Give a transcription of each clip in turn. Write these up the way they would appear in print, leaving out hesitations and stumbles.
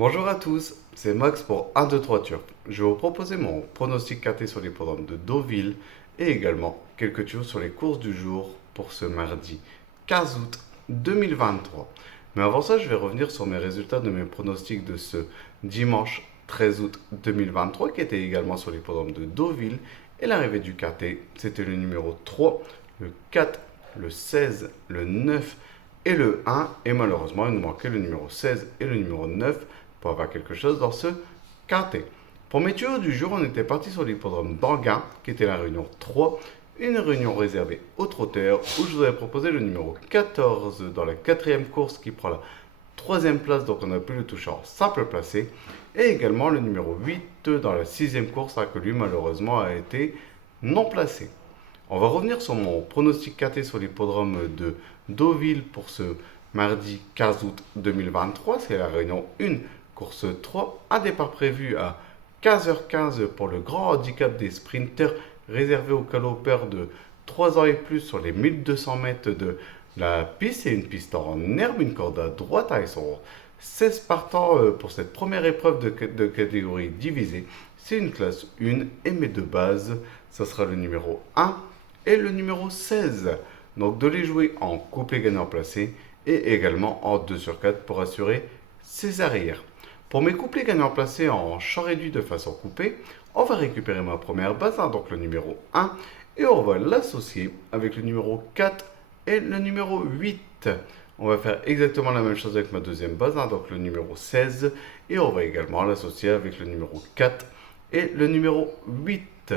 Bonjour à tous, c'est Max pour 1, 2, 3 Turc. Je vais vous proposer mon pronostic KT sur l'hippodrome de Deauville et également quelques tours sur les courses du jour pour ce mardi 15 août 2023. Mais avant ça, je vais revenir sur mes résultats de mes pronostics de ce dimanche 13 août 2023 qui était également sur l'hippodrome de Deauville. Et l'arrivée du KT, c'était le numéro 3, le 4, le 16, le 9 et le 1. Et malheureusement, il nous manquait le numéro 16 et le numéro 9 pour avoir quelque chose dans ce quartet. Pour mes tuyaux du jour, on était parti sur l'hippodrome d'Anguin, qui était la réunion 3, une réunion réservée aux trotteurs, où je vous avais proposé le numéro 14 dans la quatrième course qui prend la troisième place, donc on a pu le toucher en simple placé, et également le numéro 8 dans la sixième course, que lui malheureusement a été non placé. On va revenir sur mon pronostic KT sur l'hippodrome de Deauville pour ce mardi 15 août 2023. C'est la réunion 1, course 3. Un départ prévu à 15h15 pour le grand handicap des sprinters réservé aux galopeurs de 3 ans et plus sur les 1200 mètres de la piste. C'est une piste en herbe, une corde à droite. Ils sont 16 partants pour cette première épreuve de catégorie divisée. C'est une classe 1 et mes deux bases, ça sera le numéro 1 et le numéro 16. Donc de les jouer en couplet gagnant placé et également en 2 sur 4 pour assurer ses arrières. Pour mes couplets gagnants placés en champ réduit de façon coupée, on va récupérer ma première base, donc le numéro 1, et on va l'associer avec le numéro 4 et le numéro 8. On va faire exactement la même chose avec ma deuxième base, donc le numéro 16, et on va également l'associer avec le numéro 4 et le numéro 8.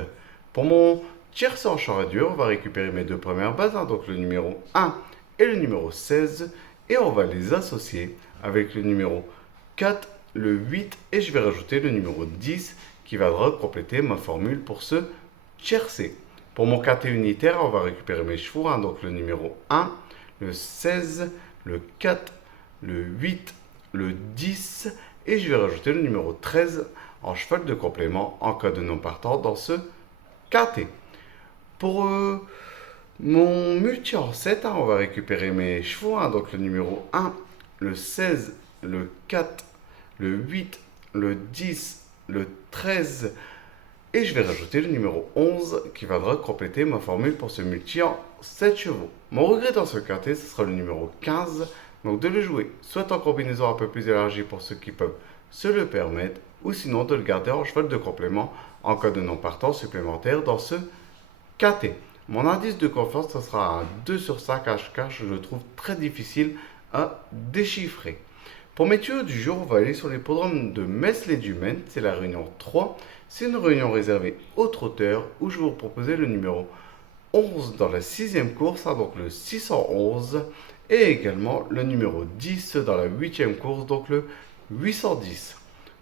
Pour mon tiercé en champ réduit, on va récupérer mes deux premières bases, donc le numéro 1 et le numéro 16, et on va les associer avec le numéro 4, le 8, et je vais rajouter le numéro 10 qui viendra compléter ma formule pour ce tiercé. Pour mon KT unitaire, on va récupérer mes chevaux, donc le numéro 1, le 16, le 4, le 8, le 10, et je vais rajouter le numéro 13 en cheval de complément en cas de non partant dans ce KT. Pour mon multi en 7, on va récupérer mes chevaux, donc le numéro 1, le 16, le 4, le 8, le 10, le 13, et je vais rajouter le numéro 11 qui viendra compléter ma formule pour ce multi en 7 chevaux. Mon regret dans ce quartet, ce sera le numéro 15, donc de le jouer soit en combinaison un peu plus élargie pour ceux qui peuvent se le permettre, ou sinon de le garder en cheval de complément en cas de non partant supplémentaire dans ce KT. Mon indice de confiance, ce sera un 2 sur 5 car je le trouve très difficile à déchiffrer. Pour mes tuyaux du jour, on va aller sur l'hippodrome de Metz-les-Dumaines, c'est la réunion 3. C'est une réunion réservée aux trotteurs où je vais vous proposer le numéro 11 dans la sixième course, donc le 611, et également le numéro 10 dans la huitième course, donc le 810.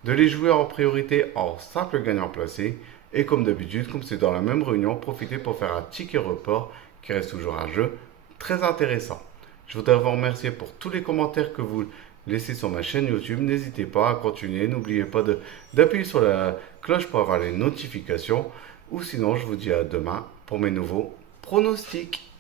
De les jouer en priorité en simple gagnant placé, et comme d'habitude, comme c'est dans la même réunion, profitez pour faire un ticket report qui reste toujours un jeu très intéressant. Je voudrais vous remercier pour tous les commentaires que vous laissez sur ma chaîne YouTube. N'hésitez pas à continuer. N'oubliez pas d'appuyer sur la cloche pour avoir les notifications. Ou sinon, je vous dis à demain pour mes nouveaux pronostics.